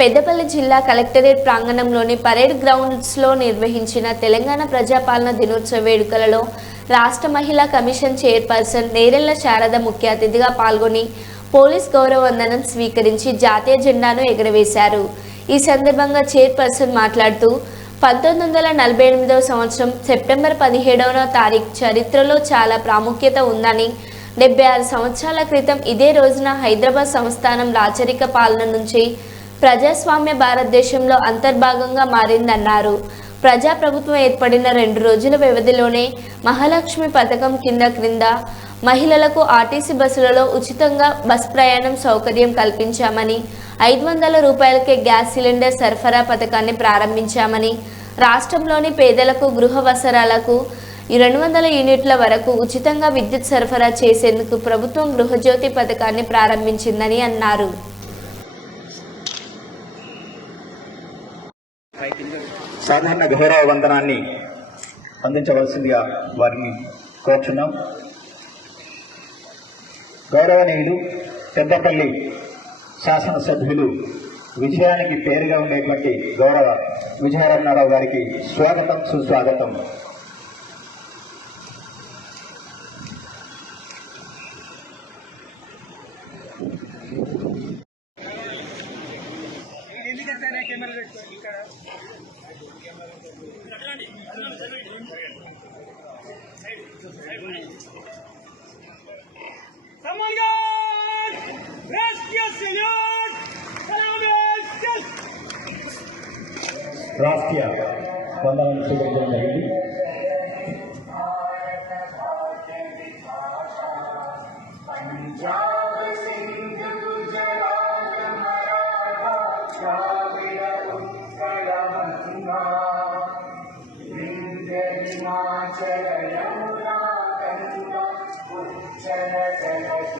పెద్దపల్లి జిల్లా collectorate ప్రాంగణంలోని parade గ్రౌండ్స్లో నిర్వహించిన తెలంగాణ ప్రజాపాలన దినోత్సవ వేడుకలలో రాష్ట్ర మహిళా కమిషన్ చైర్పర్సన్ నేరెళ్ళ శారద ముఖ్య అతిథిగా పాల్గొని పోలీస్ గౌరవ వందనం స్వీకరించి జాతీయ జెండాను ఎగురవేశారు. ఈ సందర్భంగా చైర్పర్సన్ మాట్లాడుతూ పంతొమ్మిది వందల నలభై ఎనిమిదవ సంవత్సరం సెప్టెంబర్ పదిహేడవ తారీఖు చరిత్రలో చాలా ప్రాముఖ్యత ఉందని డెబ్బై ఆరు సంవత్సరాల క్రితం ఇదే రోజున హైదరాబాద్ సంస్థానం రాచరిక పాలన నుంచి ప్రజాస్వామ్య భారతదేశంలో అంతర్భాగంగా మారిందన్నారు. ప్రజాప్రభుత్వం ఏర్పడిన రెండు రోజుల వ్యవధిలోనే మహాలక్ష్మి పథకం కింద క్రింద మహిళలకు ఆర్టీసీ బస్సులలో ఉచితంగా బస్ ప్రయాణం సౌకర్యం కల్పించామని ఐదు వందల రూపాయలకే గ్యాస్ సిలిండర్ సరఫరా పథకాన్ని ప్రారంభించామని రాష్ట్రంలోని పేదలకు గృహ వసరాలకు రెండు వందల యూనిట్ల వరకు ఉచితంగా విద్యుత్ సరఫరా చేసేందుకు ప్రభుత్వం గృహజ్యోతి పథకాన్ని ప్రారంభించిందని అన్నారు. సాధారణ గౌరవ వందనాన్ని అందించవలసిందిగా వారిని కోరుచున్నాం. గౌరవనీయులు పెద్దపల్లి శాసనసభ్యులు విజయానికి పేరుగా ఉండేటువంటి గౌరవ విజయరమణారావు గారికి స్వాగతం సుస్వాగతం. Rastia, Pandavan Sugandhan Nayadi. Rastia, Pandavan Sugandhan Nayadi. चलिमा उचल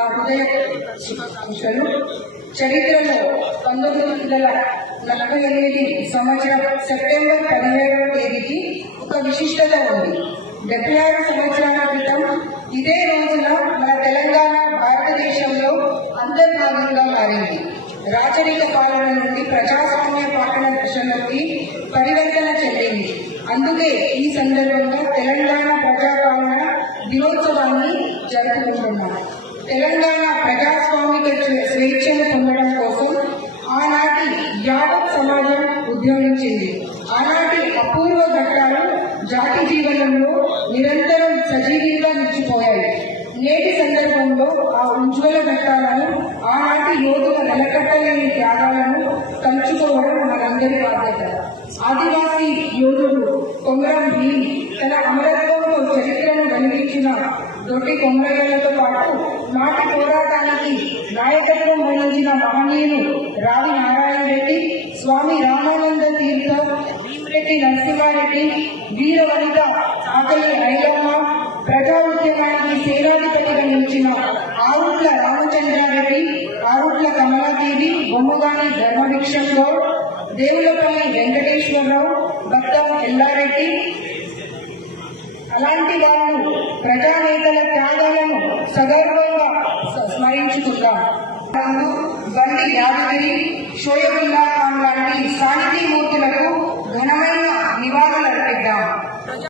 నా హృదయ శుభాకాంక్షలు చరిత్రలో పంతొమ్మిది వందల నలభై ఎనిమిది సంవత్సరం సెప్టెంబర్ పదిహేడవ తేదీకి ఒక విశిష్టత ఉంది. డెబ్బై ఆరు సంవత్సరాల క్రితం ఇదే రోజున మన తెలంగాణ భారతదేశంలో అంతర్భాగంగా మారింది. రాచరిక పాలన నుండి ప్రజాస్వామ్య పాలన దశలోకి పరివర్తన చెందింది. అందుకే ఈ సందర్భంగా తెలంగాణ ప్రజాపాలన దినోత్సవాన్ని జరుపుకుంటున్నాం. తెలంగాణ ప్రజాస్వామిక స్వేచ్ఛను పొందడం కోసం ఆనాటి యావత్ సమాజం ఉద్యమించింది. ఆనాటి అపూర్వ ఘట్టాలు జాతి జీవనంలో నిరంతరం సజీవంగా నిలిచిపోయాయి. నేటి సందర్భంలో ఆ ఉజ్వల ఘట్టాలను ఆనాటి యోధుల నెలకట్టలేని త్యాగాలను తలుచుకోవడం మనందరి బాధ్యత. ఆదివాసీ యోధుడు కొమరం భీమ్ తన అమరత్వంతో చరిత్ర వెలిగించిన దొడ్డి కొమరయ్యలతో పాటు నాటి పోరాటానికి నాయకత్వం వహించిన మహనీయులు రావి నారాయణ రెడ్డి స్వామి రామానంద తీర్థ భీమరెడ్డి నరసింహారెడ్డి వీరవనిత ఆకలి ఐలమ్మ ప్రజా ఉద్యమానికి సేనాధిపతిగా నిలిచిన ఆరుట్ల రామచంద్రారెడ్డి ఆరుట్ల కమలాదేవి బొమ్మగాని ధర్మభిక్షం గౌడ్ దేవులపల్లి వెంకటేశ్వరరావు భక్తం ఎల్లారెడ్డి అలాంటి వాళ్ళు ప్రజానేతల త్యాగాలను సగర్వంగా స్మరించుకుందాం. బండి యాదగిరి షోయబుల్లా ఖాన్ లాంటి సాహితీ మూర్తులకు ఘనమైన నివాళులు అర్పిద్దాం.